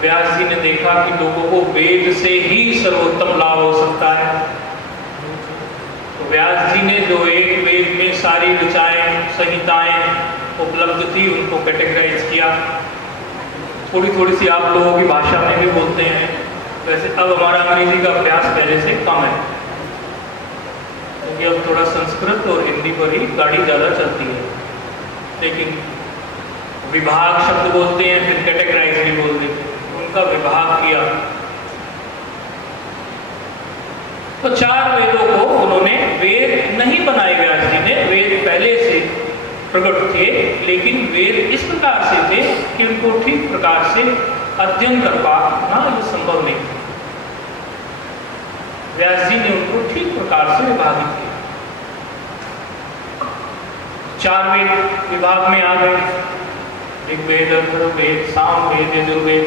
व्यास जी ने देखा कि लोगों को वेद से ही सर्वोत्तम लाभ हो सकता है, तो व्यास जी ने जो एक वेद में सारी ऋचाएं संहिताएं उपलब्ध थी उनको कैटेगराइज किया। थोड़ी थोड़ी सी आप लोगों की भाषा में भी बोलते हैं। वैसे अब हमारा अंग्रेजी का अभ्यास पहले से कम है, क्योंकि अब थोड़ा संस्कृत और हिंदी पर ही गाड़ी ज़्यादा चलती है। लेकिन विभाग शब्द बोलते हैं, फिर कैटेगराइज भी बोल देते हैं, उनका विभाग किया। तो 4 वेदों को उन्होंने, वेद नहीं बनाए व्यास जी ने, वेद पहले से प्रकट थे, लेकिन वेद इस प्रकार से थे कि उनको ठीक प्रकार से अध्ययन कर पाना ये संभव नहीं था। व्यास जी ने उनको ठीक प्रकार से विभाजित किया। 4 वेद विभाग में आ गए, ऋग्वेद, अथर्ववेद, सामवेद, यजुर्वेद।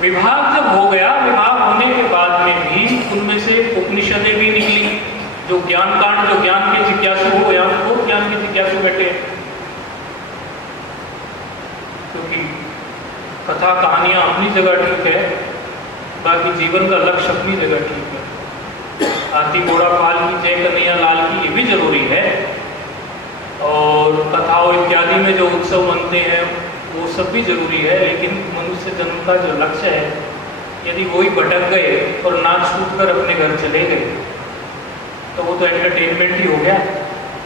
विभाग जब हो गया, विभाग होने के बाद में भी उनमें से उपनिषदें भी निकली, जो ज्ञान कांड, जो ज्ञान के जिज्ञासु हो या वो ज्ञान के जिज्ञासु बैठे। क्योंकि कथा कहानियां अपनी जगह ठीक है, बाकी जीवन का लक्ष्य अपनी जगह ठीक है। हाथी घोड़ा पाल की जय कन्हैया लाल की ये भी जरूरी है, और कथाओं इत्यादि में जो उत्सव मनते हैं वो सब भी जरूरी है। लेकिन मनुष्य जन्म का जो लक्ष्य है, यदि वही भटक गए और नाच कूद कर अपने घर चले गए, तो वो तो एंटरटेनमेंट ही हो गया,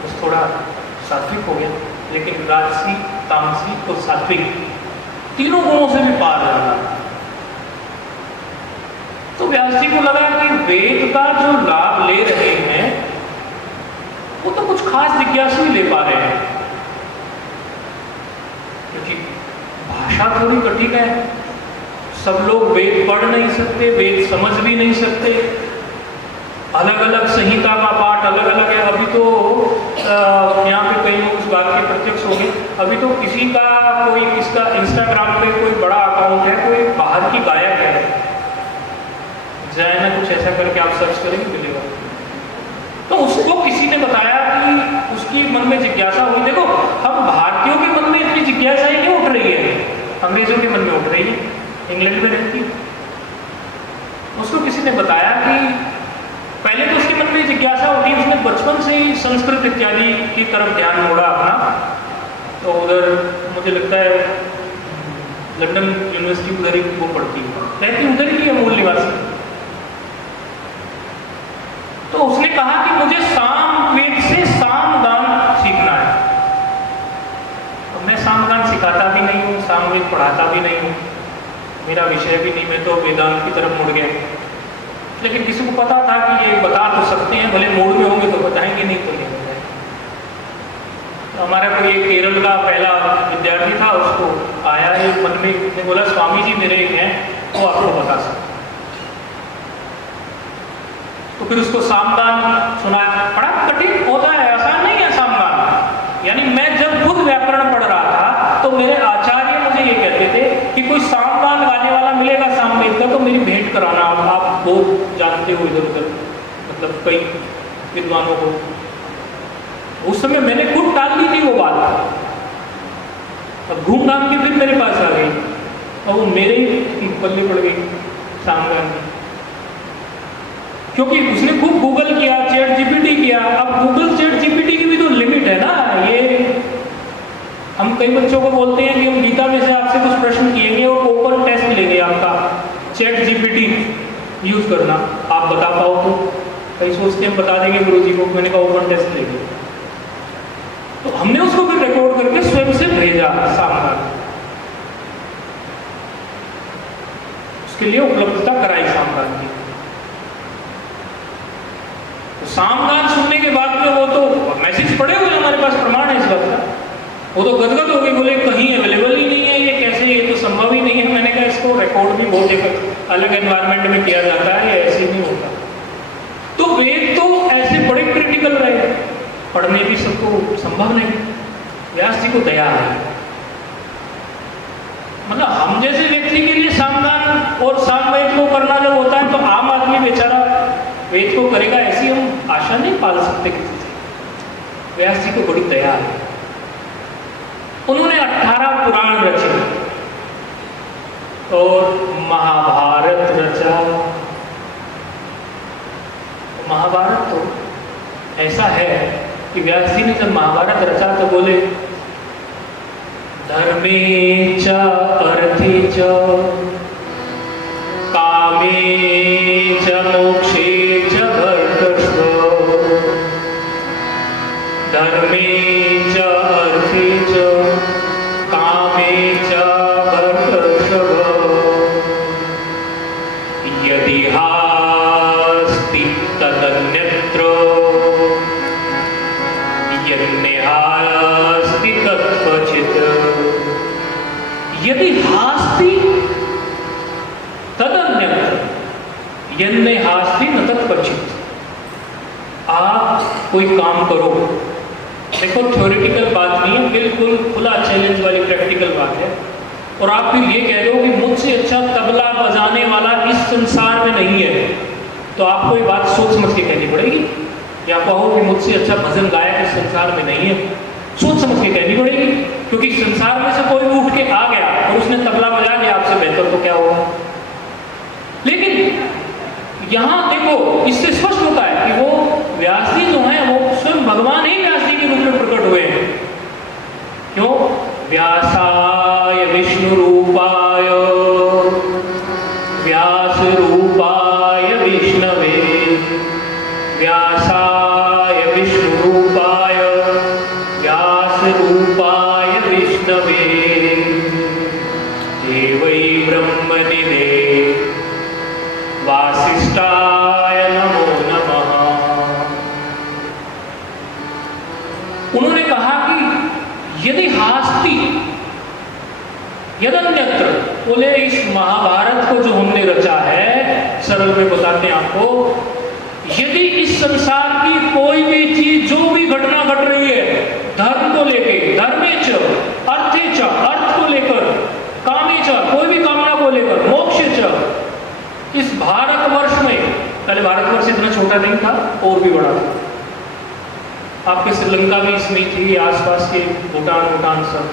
बस थोड़ा सात्विक हो गया। लेकिन राजसी, तामसी और सात्विक तीनों गुणों से भी पार जाना। तो व्यास जी को लगा कि वेद का जो लाभ ले रहे हैं वो तो कुछ खास जिज्ञासु ही ले पा रहे हैं, क्योंकि भाषा थोड़ी कठिन है। सब लोग वेद पढ़ नहीं सकते, वेद समझ भी नहीं सकते। अलग अलग संहिता का पाठ अलग अलग है। अभी तो यहाँ पे कई लोग इस बात के प्रत्यक्ष हो गए, अभी तो किसी का कोई, किसका इंस्टाग्राम पे कोई बड़ा अकाउंट है, कोई बाहर की गायक है, जय ना कुछ ऐसा करके आप सर्च करेंगे मिलेगा। तो उसको किसी ने बताया कि उसकी मन में जिज्ञासा हुई। देखो, हम भारतीयों के मन में इतनी जिज्ञासा ही नहीं उठ रही है, अंग्रेजों के मन में उठ रही है, इंग्लैंड में रहती। उसको किसी ने बताया कि पहले तो उसके मन में जिज्ञासा होती, उसने बचपन से ही संस्कृत इत्यादि की तरफ ध्यान मोड़ा अपना। तो उधर मुझे लगता है लंदन यूनिवर्सिटी उधर ही वो पढ़ती है, रहती उधर ही है, मूल निवासी। तो उसने कहा कि मुझे सामवेद से सामगान सीखना है। तो मैं सामगान सिखाता भी नहीं हूँ, सामवेद पढ़ाता भी नहीं हूँ, मेरा विषय भी नहीं, मैं तो वेदांत की तरफ मुड़ गया। लेकिन किसी को पता था कि ये बता तो सकते हैं, भले मूड में होंगे तो बताएंगे, नहीं तो नहीं बताएंगे। तो हमारा कोई एक केरल का पहला विद्यार्थी था, उसको आया ये मन में, उसने बोला स्वामी जी मेरे एक हैं, वो आपको बता सकते। तो फिर उसको सामगान सुनाया। बड़ा कठिन होता है, आसान नहीं है सामगान। यानी मैं जब खुद व्याकरण पढ़ रहा था तो मेरे आचार्य मुझे ये कहते थे कि कोई सामगान गाने वाला मिलेगा सामवेद का तो मेरी भेंट कराना। आप वो जानते हो इधर उधर, मतलब कई विद्वानों को। उस समय मैंने खुद टाल दी थी वो बात। अब घूम घाम के फिर मेरे पास आ गई और वो मेरे ही पल्ले पड़ गई सामगान की, क्योंकि उसने खूब गूगल किया, चैट जीपीटी किया। अब गूगल चैट जीपीटी की भी तो लिमिट है ना। ये हम कई बच्चों को बोलते हैं कि हम गीता में से आपसे कुछ प्रश्न किएंगे और ओपन टेस्ट लेंगे आपका, चैट जीपीटी यूज करना, आप बता पाओ तो। कई सोचते हैं बता देंगे गुरुजी को, मैंने कहा ओपन टेस्ट लेंगे। तो हमने उसको फिर रिकॉर्ड करके स्वयं से भेजा सामगान, उसके लिए उपलब्धता कराई सामगान की। सामगान सुनने के बाद में वो तो मैसेज पड़े हुए, हमारे पास प्रमाण है इस बात का, वो तो गदगद हो गई, बोले कहीं अवेलेबल ही नहीं है, ये कैसे, ये तो संभव ही नहीं है। मैंने कहा इसको रिकॉर्ड भी बहुत एक अलग एनवायरनमेंट में किया जाता है, ये ऐसे नहीं होता। तो वेद तो ऐसे बड़े क्रिटिकल रहे, पढ़ने भी सबको संभव नहीं। व्यास जी को दया है, मतलब हम जैसे व्यक्ति के लिए सामगान और सामवेद को करना जब होता है तो आम आदमी बेचारा वेद को करेगा, ऐसी हम आशा नहीं पाल सकते किसी से। व्यास जी को बड़ी दया है। उन्होंने 18 पुराण रचे। और महाभारत रचा। महाभारत तो ऐसा है कि व्यास जी ने जब महाभारत रचा तो बोले धर्मे च अर्थे च कामे च मोक्षे च भरतर्षभ। धर्मे च अर्थे च कामे च भरतर्षभ। यदि हास्ति तदन्यत्र यन्नेहास्ति तत्क्वचित्। यदि हास्ति तदन्यत्र यन्नेहास्ति न तत्क्वचित्। आप कोई काम करो, देखो थ्योरेटिकल बात नहीं है, बिल्कुल खुला चैलेंज वाली प्रैक्टिकल बात है, और आप फिर ये कह रहे हो कि मुझसे अच्छा तबला बजाने वाला इस संसार में नहीं है, तो आपको ये बात सोच समझ के कहनी पड़ेगी। या कहो कि मुझसे अच्छा भजन गायक इस संसार में नहीं है, सोच समझ के कहनी पड़ेगी, क्योंकि संसार में से कोई उठ के आ गया और उसने तबला बजा लिया आपसे बेहतर, तो क्या होगा। लेकिन यहां देखो इससे स्पष्ट होता है कि वो व्यास जी जो हैं वो स्वयं भगवान ही व्यास जी के रूप में प्रकट हुए हैं। क्यों? व्यासाय विष्णु रूपाय व्यास रूपाय विष्णवे। व्यासाय विष्णु रूपाय व्यास रूपाय विष्णवे। देवै ब्रह्मनिधे वासिष्ठाय नमो नमः। उन्होंने कहा कि यदि हास्ति यदन्यत्र, बोले इस महाभारत को जो हमने रचा है, सरल में बताते हैं आपको, यदि इस संसार की कोई भी चीज जो भी घटना घट रही है, धर्म को लेके धर्मे च अर्थे च अर्थ को लेकर, कामे च कोई भी कामना को लेकर, मोक्ष च, इस भारतवर्ष में, पहले भारतवर्ष इतना छोटा नहीं था और भी बड़ा था, आपके श्रीलंका भी इसमें थी, आसपास के भूटान सब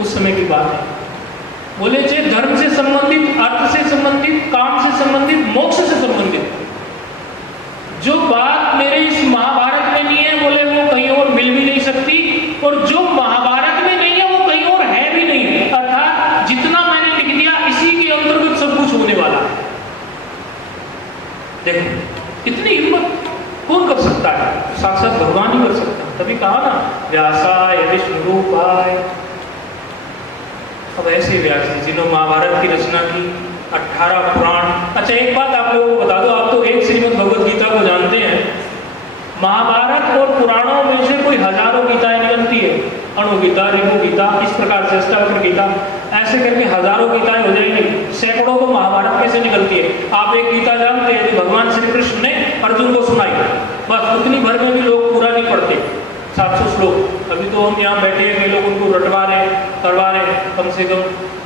उस समय की बात है। बोले जे धर्म से संबंधित, अर्थ से संबंधित, काम से संबंधित, मोक्ष से संबंधित जो बात मेरे इस महाभारत में नहीं है, बोले वो कहीं और मिल भी नहीं सकती, और जो महाभारत में नहीं है वो कहीं और है भी नहीं। अर्थात जितना मैंने लिख दिया इसी के अंतर्गत सब कुछ होने वाला है। देखो इतनी हिम्मत कौन कर सकता है? साक्षात भगवान ही कर सकता है। तभी कहा ना व्यासाय विष्णु रूपाय। अब ऐसे व्यास जी जिन्होंने महाभारत की रचना की, 18 पुराण। अच्छा एक बात आप लोगों को बता दो, आप तो एक श्रीमद् भगवद गीता को जानते हैं, महाभारत और पुराणों में से कोई हजारों गीताएं निकलती है, अणु गीता, रिभु गीता, इस प्रकार से अष्टावक्र गीता, ऐसे करके हजारों गीताएं हो जाएंगी, सैकड़ों तो महाभारत में से निकलती है। आप एक गीता जानते हैं जो भगवान श्री कृष्ण ने अर्जुन को सुनाई, बस उतनी भर में भी लोग पूरा नहीं पढ़ते, 700 श्लोक। अभी तो हम यहाँ बैठे हैं, कई लोग उनको रटवा रहे करवा रहे, कम से कम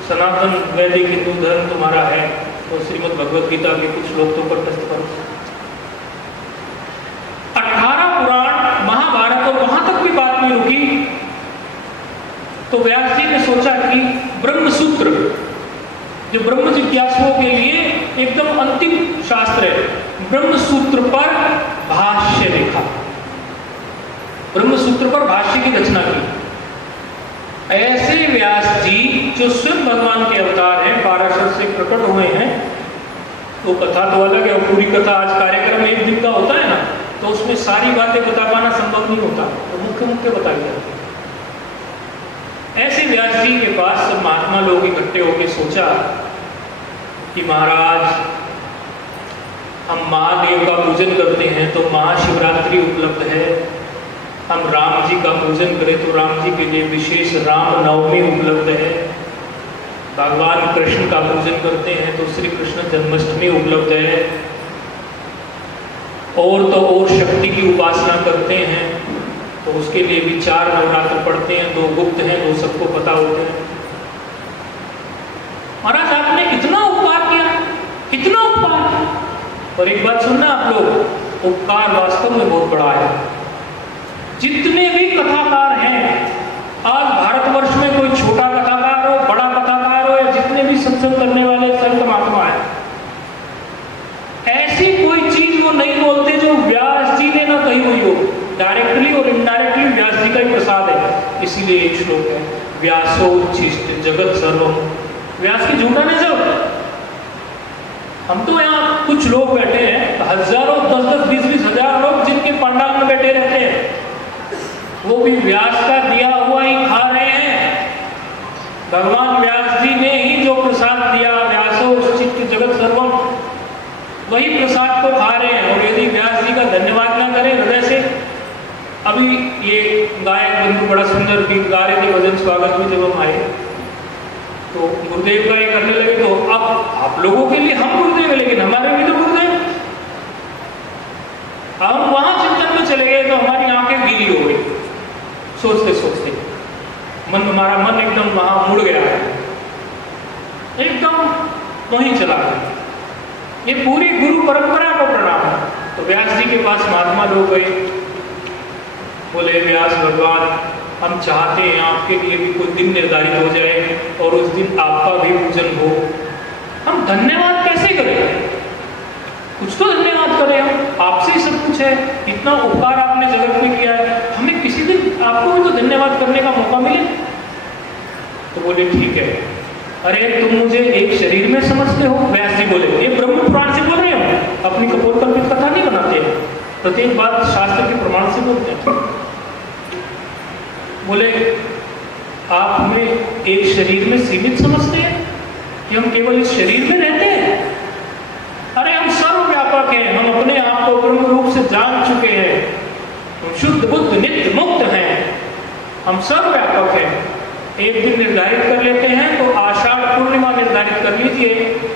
सनातन वैदिक हिंदू धर्म तुम्हारा है तो श्रीमद् भगवद गीता के कुछ श्लोक तो कंठस्थ करो। 18 पुराण महाभारत, और वहां तक भी बात नहीं रुकी, तो व्यास जी ने सोचा कि ब्रह्म सूत्र जो ब्रह्म जिज्ञासुओं के लिए एकदम अंतिम शास्त्र है, ब्रह्म सूत्र पर भाष्य लिखा, ब्रह्म सूत्र पर भाष्य की रचना की। ऐसे व्यास जी जो स्वयं भगवान के अवतार हैं, पाराशर से प्रकट हुए हैं, तो कथा तो अलग है, और पूरी कथा आज कार्यक्रम एक दिन का होता है ना, तो उसमें सारी बातें बता पाना संभव नहीं होता, तो मुख्य मुख्य बताई जाती है। ऐसे व्यास जी के पास सब महात्मा लोग इकट्ठे होकर सोचा कि महाराज हम महादेव का पूजन करते हैं तो महाशिवरात्रि उपलब्ध है, हम राम जी का पूजन करें तो राम जी के लिए विशेष राम नवमी उपलब्ध है, भगवान कृष्ण का पूजन करते हैं तो श्री कृष्ण जन्माष्टमी उपलब्ध है, और तो और शक्ति की उपासना करते हैं तो उसके लिए भी 4 नवरात्र पढ़ते हैं, 2 गुप्त हैं, 2 सबको पता होते हैं। महाराज आपने कितना उपकार किया, कितना उपकार। और एक बात सुनना आप लोग, उपकार वास्तव में बहुत बड़ा है। जितने भी कथाकार हैं आज भारतवर्ष में, कोई छोटा कथाकार हो, बड़ा कथाकार हो, या जितने भी सत्संग व्यासोच्छिष्ट जगत सर्वम। व्यास की झूठा नहीं सब। हम तो यहाँ कुछ लोग बैठे हैं, हजारों 10-10, 20-20 हजार लोग जिनके पंडाल में बैठे रहते हैं, वो भी व्यास का दिया हुआ ही खा रहे हैं। भगवान व्यास जी ने ही जो प्रसाद दिया, व्यासोच्छिष्ट जगत सर्वम, वही प्रसाद को खा रहे हैं। और यदि व्यास जी का धन्यवाद ना करें हृदय से, अभी ये गायक बंधु बड़ा सुंदर गीत गा रहे थे भजन स्वागत में, जब हम आए तो गुरुदेव का ये करने लगे, तो अब आप लोगों के लिए हम गुरुदेव है, लेकिन हमारे भी तो गुरुदेव। हम वहां चिंतन में चले गए तो हमारी आंखें गीली हो गई, सोचते सोचते हमारा मन एकदम वहां मुड़ गया है, एकदम वहीं चला गया। ये पूरी गुरु परंपरा को प्रणाम है। तो व्यास जी के पास महात्मा लोग गए, बोले व्यास भगवान, हम चाहते हैं आपके लिए भी कोई दिन निर्धारित हो जाए और उस दिन आपका भी पूजन हो। हम धन्यवाद कैसे करें? कुछ तो धन्यवाद करें, हम आपसे ही सब कुछ है, इतना उपकार आपने जगत में किया है, हमें किसी दिन आपको भी तो धन्यवाद करने का मौका मिले। तो बोले ठीक है। अरे तुम मुझे एक शरीर में समझते हो? व्यास जी बोले, ये ब्रह्म पुराण से बोल रहे हो, अपनी कपोलकल्पित कथा नहीं बनाते हैं, प्रत्येक बात शास्त्र के प्रमाण से बोलते हैं। बोले आप हमें एक शरीर में सीमित समझते हैं कि हम केवल इस शरीर में रहते हैं? अरे हम सर्वव्यापक हैं, हम अपने आप को ब्रह्म रूप से जान चुके हैं, हम शुद्ध बुद्ध नित्य मुक्त हैं, हम सर्वव्यापक हैं। एक दिन निर्धारित कर लेते हैं तो आषाढ़ पूर्णिमा निर्धारित कर लीजिए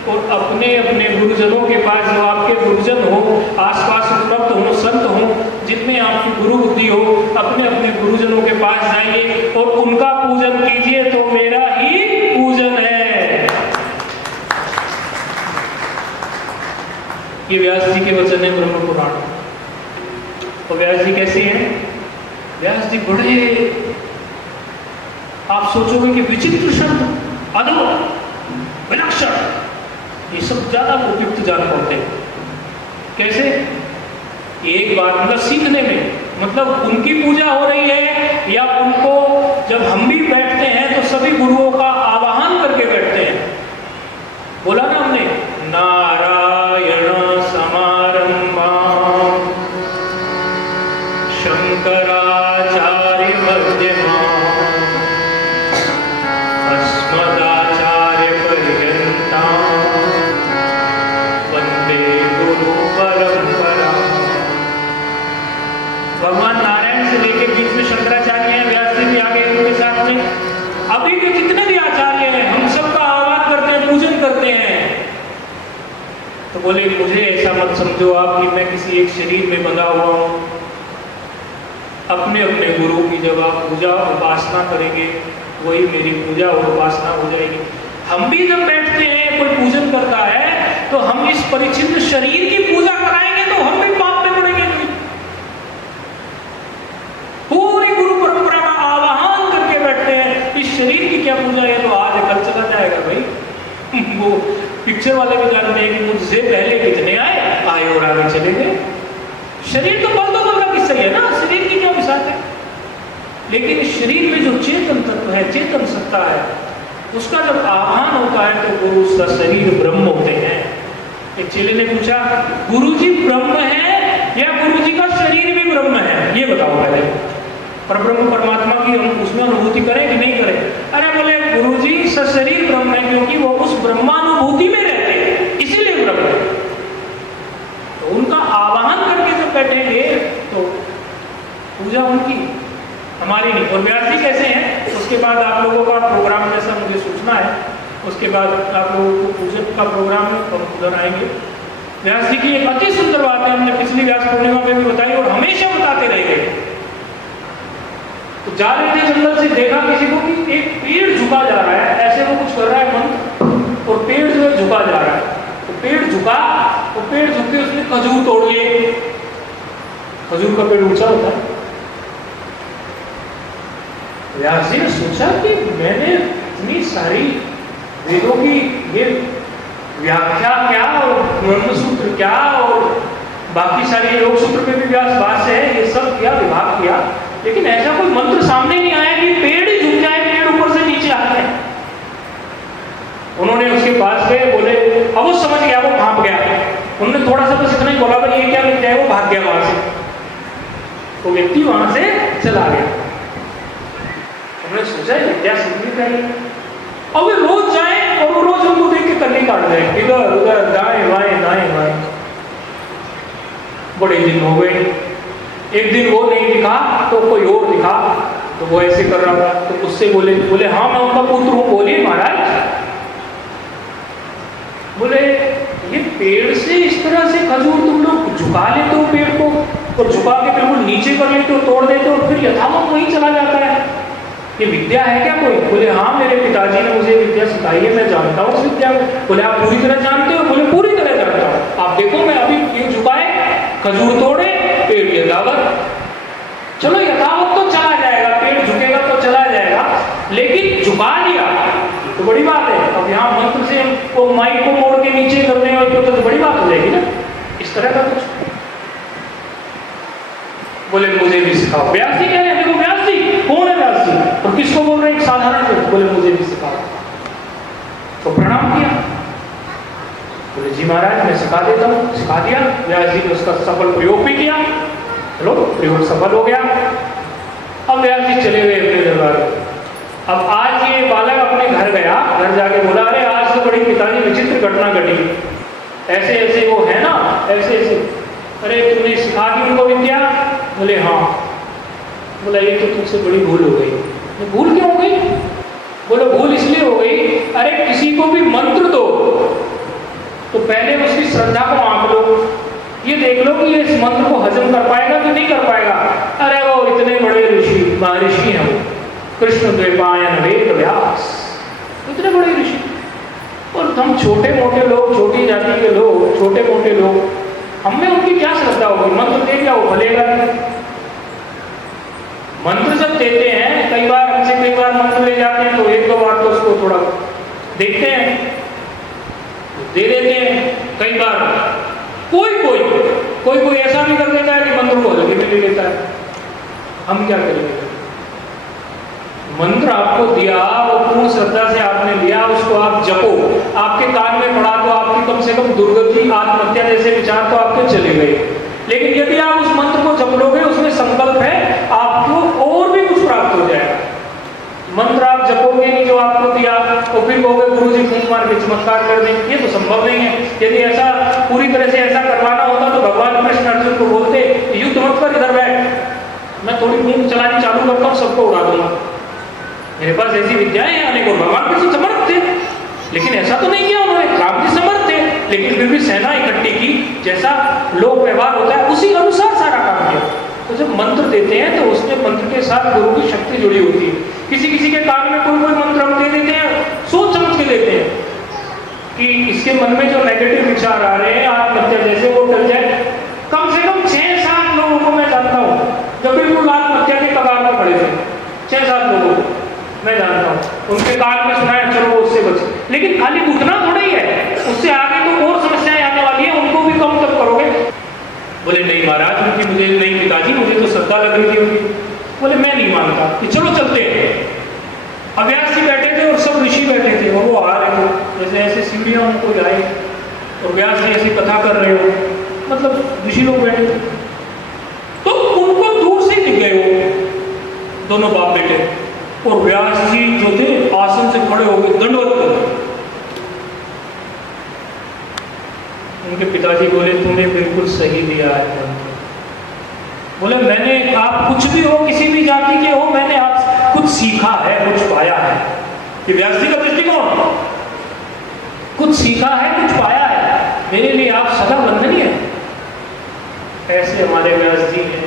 और अपने अपने गुरुजनों के पास, जो आपके गुरुजन हो, आसपास उपलब्ध हो, संत हो, जितने आपकी गुरु बुद्धि हो, अपने अपने गुरुजनों के पास जाइए और उनका पूजन कीजिए, तो मेरा ही पूजन है। ये व्यास जी के वचन है ब्रह्म पुराण। और व्यास जी कैसे हैं? व्यास जी बड़े, आप सोचोगे कि विचित्र शब्द, अद्भुत, विलक्षण, ये सब ज्यादा उपयुक्त जान पड़ते हैं। कैसे? एक बात, मतलब सीखने में, मतलब उनकी पूजा हो रही है या उनको, जब हम भी बैठते हैं तो सभी गुरुओं का आवाहन करके बैठते हैं। बोला ना हमने, नारायण समारंभा शंकराचार्य मध्यमा अस्मदाचार्य पर्यंता वंदे गुरु परंपरा। भगवान नारायण से लेके बीच में शंकराचार्य हैं, व्यास जी भी आगे उनके साथ में, अभी के जितने भी आचार्य हैं, हम सबका आह्वान करते हैं, पूजन करते हैं। तो बोले मुझे ऐसा मत समझो आप कि मैं किसी एक शरीर में बंधा हुआ हूं। अपने अपने गुरु की जब आप पूजा उपासना करेंगे, वही मेरी पूजा और उपासना हो जाएगी। हम भी जब बैठते हैं, कोई पूजन करता है, तो हम इस परिचिन्न शरीर की पूजा कराएंगे तो हम भी पाप में पड़ेंगे। पूरी गुरु परंपरा का आवाहन करके बैठते हैं, इस शरीर की क्या पूजा है, तो आज कल चला जाएगा भाई। वो पिक्चर वाले भी जानते हैं कि मुझसे पहले कितने आए और आगे चले गए। शरीर तो पल का किस्सा ही है ना, शरीर की क्या मिसाल है। लेकिन इस शरीर में जो चेतन तत्व है, चेतन सत्ता है, उसका जब आह्वान होता है तो गुरु उसका शरीर ब्रह्म होते हैं। एक चेले ने पूछा, गुरुजी ब्रह्म है या गुरुजी का शरीर भी ब्रह्म है, ये बताओ पहले। परब्रह्म परमात्मा की हम उसमें अनुभूति करें कि नहीं करें? अरे बोले गुरुजी सशरीर ब्रह्म है, क्योंकि वो उस ब्रह्मानुभूति में रहते हैं, इसीलिए ब्रह्म है। तो उनका आवाहन करके जब बैठेंगे तो पूजा उनकी, हमारी नहीं। और व्यास जी कैसे हैं, उसके बाद आप लोगों का प्रोग्राम जैसा मुझे सूचना है, उसके बाद आप लोगों को पूजन का प्रोग्राम हम उधर आएंगे। व्यास जी की एक अति सुंदर बात है, हमने पिछली व्यास पूर्णिमा में भी बताई और हमेशा बताते रहेंगे। तो जा रहे थे जंगल से, देखा किसी को कि एक पेड़ झुका जा रहा है, ऐसे वो कुछ कर रहा है मंत्र, और पेड़ जो है झुका जा रहा है। तो पेड़ झुका, तो पेड़ झुकते उसने खजूर तोड़ लिए। खजूर का पेड़ ऊंचा होता है। व्यास जी ने सोचा कि मैंने इतनी सारी वेदों की ये व्याख्या क्या और ब्रह्मसूत्र क्या और बाकी सारे योग सूत्र में भी व्यास भाष्य है, ये सब किया, विभाग किया, लेकिन ऐसा कोई मंत्र सामने नहीं आया कि पेड़ ही झुक जाए, पेड़ ऊपर से थोड़ा सा बस इतना ही बोला, भाई ये क्या विद्या है, वो भाग गया वहां से, वो व्यक्ति वहां से चला गया। हमने सोचा विद्या सीखनी चाहिए, और वे रोज जाए और वो रोज उनको देख के कन्नी काट रहे, इधर उधर दाएं बाएं दाएं बाएं। बड़े दिन हो गए, एक दिन वो नहीं दिखा तो कोई और दिखा, तो वो ऐसे कर रहा था, तो उससे बोले हाँ मैं उनका पुत्र हूं। बोलिए महाराज, बोले ये पेड़ से इस तरह से खजूर तुम लोग झुका लेते हो पेड़ को, और झुका के बिल्कुल नीचे कर लेते हो, तोड़ देते हो, फिर यथावत वहीं चला जाता है, ये विद्या है क्या कोई? बोले हाँ मेरे पिताजी ने मुझे विद्या सिखाई है, मैं जानता हूँ उस विद्या को। बोले आप पूरी तरह जानते हो? बोले पूरी तरह जानता हूँ, आप देखो मैं अभी ये झुकाए, खजूर तोड़े, पेड़ यथावत। चलो यथावत तो चला जाएगा, पेड़ झुकेगा तो चला जाएगा, लेकिन झुका लिया तो बड़ी बात है। अब यहाँ मंत्र से वो माइक को मोड़ के नीचे करने वाले तो बड़ी बात हो जाएगी ना, इस तरह का कुछ। बोले मुझे भी सिखाओ। व्यास जी कह रहे हैं, देखो व्यास जी कौन है? व्यास जी और किसको बोल रहे हैं? एक साधारण व्यक्ति। बोले मुझे भी सिखाओ। तो प्रणाम किया, बोले जी महाराज मैं सिखा देता हूँ। सिखा दिया। व्यास जी ने उसका सफल प्रयोग भी किया, चलो प्रयोग सफल हो गया। अब व्यास जी चले गए अपने दरबार में। अब आज ये बालक अपने घर गया, घर जाके बोला अरे आज तो बड़ी पिताजी विचित्र घटना घटी, ऐसे ऐसे वो है ना, ऐसे ऐसे। अरे तुमने सिखा दी उनको विद्या? बोले हाँ। बोला ये तो तुमसे बड़ी भूल हो गई। भूल क्यों हो गई? बोले भूल इसलिए हो गई, अरे किसी को भी मंत्र दो तो पहले उसकी श्रद्धा को आंक लो, ये देख लो कि ये इस मंत्र को हजम कर पाएगा कि नहीं कर पाएगा। अरे वो इतने बड़े ऋषि, महर्षि हैं वो, कृष्ण द्वैपायन वेद व्यास, इतने बड़े ऋषि, और हम छोटे मोटे लोग, छोटी जाति के लोग, छोटे मोटे लोग, हमें उनकी क्या श्रद्धा होगी? मंत्र दे क्या वो फलेगा? मंत्र जब देते हैं, कई बार हमसे कई बार मंत्र ले जाते हैं तो एक दो बार तो उसको थोड़ा देखते हैं, दे देते हैं। कई बार कोई ऐसा भी कर देता है कि मंत्र को हल्के में ले लेता है। हम क्या करेंगे? मंत्र आपको दिया, वो पूर्ण श्रद्धा से आपने लिया, उसको आप जपो। आपके कान में पड़ा तो आपकी कम से कम दुर्गति, आत्महत्या जैसे विचार तो आपके चले गए। लेकिन यदि आप उस मंत्र को जप लोगे, उसमें संकल्प है आपको और भी कुछ प्राप्त हो जाएगा। मंत्र आप जपोगे नहीं जो आपको दिया, तो फिर कहोगे गुरु जी फूंक मार के चमत्कार कर देंगे, ये तो संभव नहीं है। यदि ऐसा पूरी तरह से ऐसा करवाना होता तो भगवान कृष्ण अर्जुन को बोलते युद्ध मत कर, इधर बैठ, मैं थोड़ी फूंक चलानी चालू करता हूँ, सबको उड़ा दूंगा। मेरे पास ऐसी विद्याएं हैं अनेकों। भगवान कृष्ण समर्थ थे, लेकिन ऐसा तो नहीं किया उन्होंने। राम जी समर्थ थे, लेकिन फिर भी सेना इकट्ठी की, जैसा लोक व्यवहार होता है उसी अनुसार सारा काम किया। तो जब मंत्र देते हैं तो उसमें मंत्र के साथ गुरु की शक्ति जुड़ी होती है। किसी किसी के कान में कोई मंत्र हम दे देते हैं, सोच समझ के देते हैं कि इसके मन में जो नेगेटिव विचार आ रहे हैं आत्महत्या जैसे, वो टल जाए। कम से कम 6-7 लोगों को मैं जानता हूँ जो बिल्कुल आत्महत्या के कगार पर खड़े थे। 6-7 लोगों को मैं जानता हूँ, उनके कान में सुनाया चलो वो उससे बचे। लेकिन खाली उतना थोड़ा ही है, उससे आगे तो और समस्याएं आने वाली है, उनको भी कम तक करोगे। बोले नहीं महाराज, क्योंकि मुझे नहीं पिताजी, मुझे तो श्रद्धा लग रही थी उनकी। बोले मैं नहीं मानता कि चलो चलते हैं। अब व्यास जी बैठे थे और सब ऋषि बैठे थे, और वो आ रहे थे जैसे ऐसे सीढ़ियाँ उनको जाए, और व्यास जी ऐसी कथा कर रहे हो, मतलब ऋषि लोग बैठे थे। तो उनको दूर से दिख गए वो दोनों बाप बेटे, और व्यास जी जो थे आसन से खड़े हो गए, दंडवत कर। उनके पिताजी बोले तुमने बिल्कुल सही दिया है। बोले मैंने, आप कुछ भी हो, किसी भी जाति के हो, मैंने आप कुछ सीखा है, कुछ पाया है। कि व्यास जी का दृष्टिकोण, कुछ सीखा है, कुछ पाया है, मेरे लिए आप सदा वंदनीय है। ऐसे हमारे व्यास जी हैं।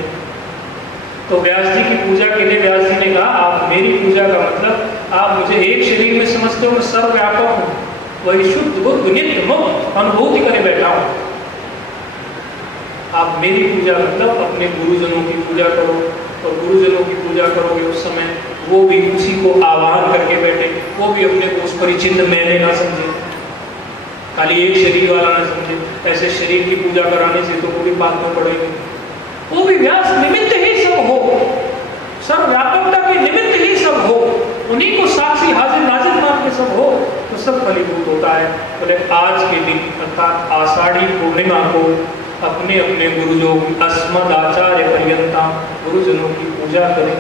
तो व्यास जी की पूजा के लिए व्यास जी ने कहा आप मेरी पूजा का मतलब, आप मुझे एक शरीर में समझते हो, मैं सर्वव्यापक हूँ, वही शुद्ध बुद्ध नित्य मुक्त अनुभूति करे बैठा हूँ। आप मेरी पूजा मतलब अपने गुरुजनों की पूजा करो, और गुरुजनों की पूजा करोगे उस समय वो भी उसी को आवाहन करके बैठे, वो भी अपने को उस परिचिन्न मैंने ना समझे, खाली एक शरीर वाला ना समझे। ऐसे शरीर की पूजा कराने से तो पूरी बात में पड़ेगी। वो भी व्यास निमित्त ही सब हो, सर्वव्यापकता के निमित्त ही सब हो, उन्हीं को साक्षी हाजिर नाजिर मान के सब हो, तो सब फलीभूत होता है। है? बोले आज के दिन अर्थात आषाढ़ी पूर्णिमा को अपने अपने गुरुजों अस्मदाचार्य पर्यंता गुरुजनों की पूजा करें।